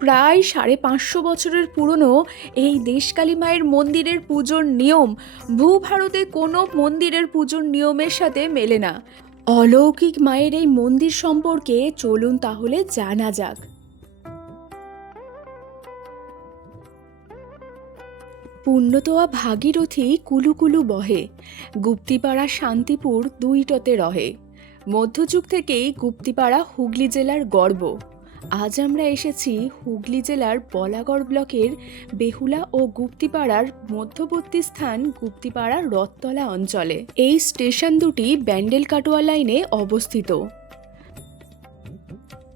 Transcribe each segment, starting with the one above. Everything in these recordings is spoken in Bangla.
প্রায় সাড়ে পাঁচশো বছরের পুরনো এই দেশকালী মায়ের মন্দিরের পুজোর নিয়ম, ভূভারতে কোনো মন্দিরের পুজোর নিয়মের সাথে মেলে না। অলৌকিক মায়ের এই মন্দির সম্পর্কে চলুন তাহলে জানা যাক। পুণ্যতোয়া ভাগীরথী কুলুকুলু বহে, গুপ্তিপাড়া শান্তিপুর দুইটতে রহে। মধ্যযুগ থেকেই গুপ্তিপাড়া হুগলি জেলার গর্ব। আজ আমরা এসেছি হুগলি জেলার বলাগড় ব্লকের বেহুলা ও গুপ্তিপাড়ার মধ্যবর্তী স্থান গুপ্তিপাড়ার রথতলা অঞ্চলে। এই স্টেশন দুটি ব্যান্ডেল কাটোয়া লাইনে অবস্থিত।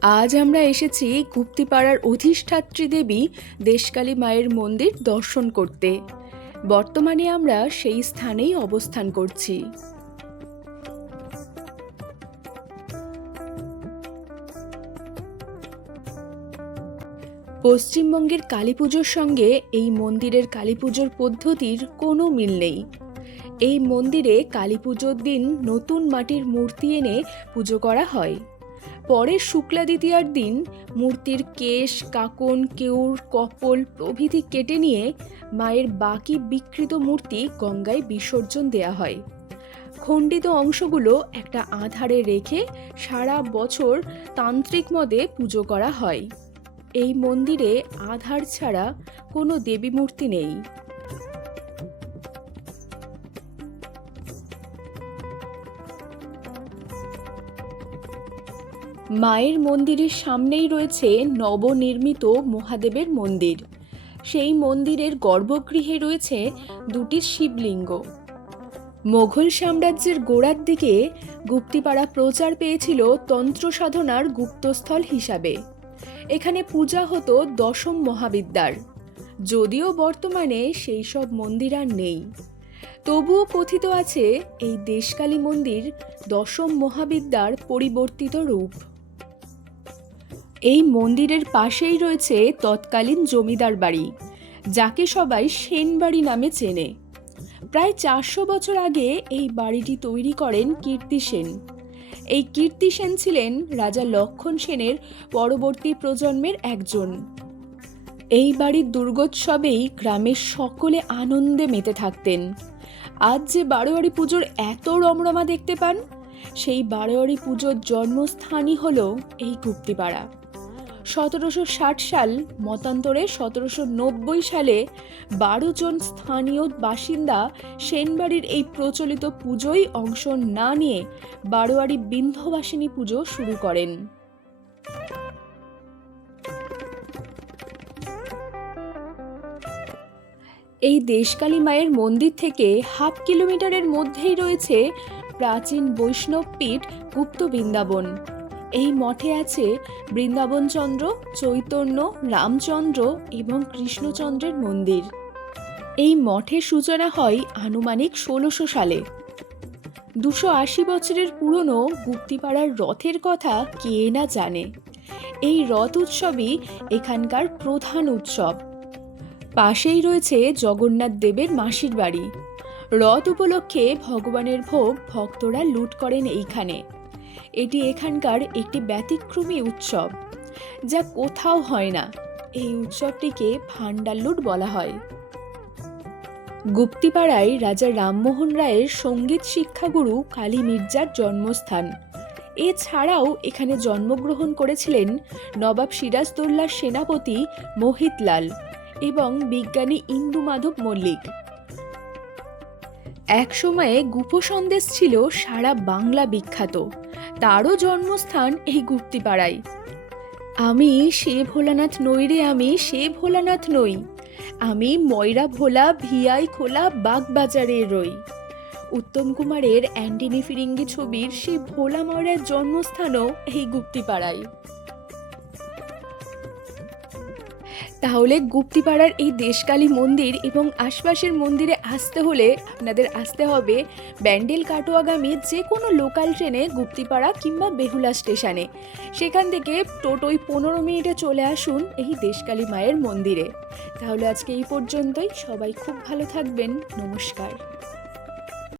আজ আমরা এসেছি গুপ্তিপাড়ার অধিষ্ঠাত্রী দেবী দেশকালী মায়ের মন্দির দর্শন করতে। বর্তমানে আমরা সেই স্থানেই অবস্থান করছি। পশ্চিমবঙ্গের কালী পুজোর সঙ্গে এই মন্দিরের কালী পুজোর পদ্ধতির কোনো মিল নেই। এই মন্দিরে কালী পুজোর দিন নতুন মাটির মূর্তি এনে পুজো করা হয়। পরের শুক্লা দ্বিতীয়ার দিন মূর্তির কেশ, কাকন, কেউর, কপল প্রভৃতি কেটে নিয়ে মায়ের বাকি বিকৃত মূর্তি গঙ্গায় বিসর্জন দেয়া হয়। খণ্ডিত অংশগুলো একটা আধারে রেখে সারা বছর তান্ত্রিক মদে পুজো করা হয়। এই মন্দিরে আধার ছাড়া কোনো দেবী মূর্তি নেই। মায়ের মন্দিরের সামনেই রয়েছে নবনির্মিত মহাদেবের মন্দির। সেই মন্দিরের গর্ভগৃহে রয়েছে দুটি শিবলিঙ্গ। মোঘল সাম্রাজ্যের গোড়ার দিকে গুপ্তিপাড়া প্রচার পেয়েছিল তন্ত্র সাধনার গুপ্তস্থল হিসাবে। এখানে পূজা হতো দশম মহাবিদ্যার। যদিও বর্তমানে সেই সব মন্দির আর নেই। তবুও কথিত আছে, এই দেশকালী মন্দির দশম মহাবিদ্যার পরিবর্তিত রূপ। এই মন্দিরের পাশেই রয়েছে তৎকালীন জমিদার বাড়ি, যাকে সবাই সেনবাড়ি নামে চেনে। প্রায় চারশো বছর আগে এই বাড়িটি তৈরি করেন কীর্তি সেন। এই কীর্তি সেন ছিলেন রাজা লক্ষণ সেনের পরবর্তী প্রজন্মের একজন। এই বাড়ির দুর্গোৎসবেই গ্রামের সকলে আনন্দে মেতে থাকতেন। আজ যে বারোয়ারি পুজোর এত রমরমা দেখতে পান, সেই বারোয়ারি পুজোর জন্মস্থানই হল এই গুপ্তিপাড়া। সতেরোশো ষাট সাল মতান্তরে সতেরোশো নব্বই সালে বারো জন স্থানীয় বাসিন্দা সেনবাড়ির এই প্রচলিত পুজোয় অংশ না নিয়ে বারোয়ারি বিন্ধবাসিনী পুজো শুরু করেন। এই দেশকালী মায়ের মন্দির থেকে হাফ কিলোমিটারের মধ্যেই রয়েছে প্রাচীন বৈষ্ণব পীঠ গুপ্ত বৃন্দাবন। এই মঠে আছে বৃন্দাবনচন্দ্র, চৈতন্য, রামচন্দ্র এবং কৃষ্ণচন্দ্রের মন্দির। এই মঠের সূচনা হয় আনুমানিক ষোলোশো সালে। দুশো আশি বছরের পুরনো গুপ্তিপাড়ার রথের কথা কে না জানে। এই রথ উৎসবই এখানকার প্রধান উৎসব। পাশেই রয়েছে জগন্নাথ দেবের মাসির বাড়ি। রথ উপলক্ষে ভগবানের ভোগ ভক্তরা লুট করেন এইখানে। এটি এখানকার একটি ব্যতিক্রমী উৎসব, যা কোথাও হয় না। এই উৎসবটিকে ভান্ডার লুট বলা হয়। গুপ্তিপাড়ায় রাজা রামমোহন রায়ের সংগীত শিক্ষাগুরু কালী মির্জার জন্মস্থান। এছাড়াও এখানে জন্মগ্রহণ করেছিলেন নবাব সিরাজদৌল্লার সেনাপতি মোহিতলাল এবং বিজ্ঞানী ইন্দু মাধব মল্লিক। একসময়ে গুপ সন্দেশ ছিল সারা বাংলা বিখ্যাত। তারও জন্মস্থান এই গুপ্তিপাড়ায়। আমি সে ভোলানাথ নই রে, আমি সে ভোলানাথ নই। আমি ময়রা ভোলা ভিআই খোলা বাগবাজারে রই। উত্তম কুমারের অ্যান্টিনি ফিরিঙ্গি ছবির সেই ভোলা ময়রার জন্মস্থানও এই গুপ্তিপাড়ায়। তাহলে গুপ্তিপাড়ার এই দেশকালী মন্দির এবং আশপাশের মন্দিরে আসতে হলে আপনাদের আসতে হবে ব্যান্ডেল কাটোয়াগামী যে কোনো লোকাল ট্রেনে গুপ্তিপাড়া কিংবা বেহুলা স্টেশনে। সেখান থেকে টোটোই পনেরো মিনিটে চলে আসুন এই দেশকালী মায়ের মন্দিরে। তাহলে আজকে এই পর্যন্তই। সবাই খুব ভালো থাকবেন। নমস্কার।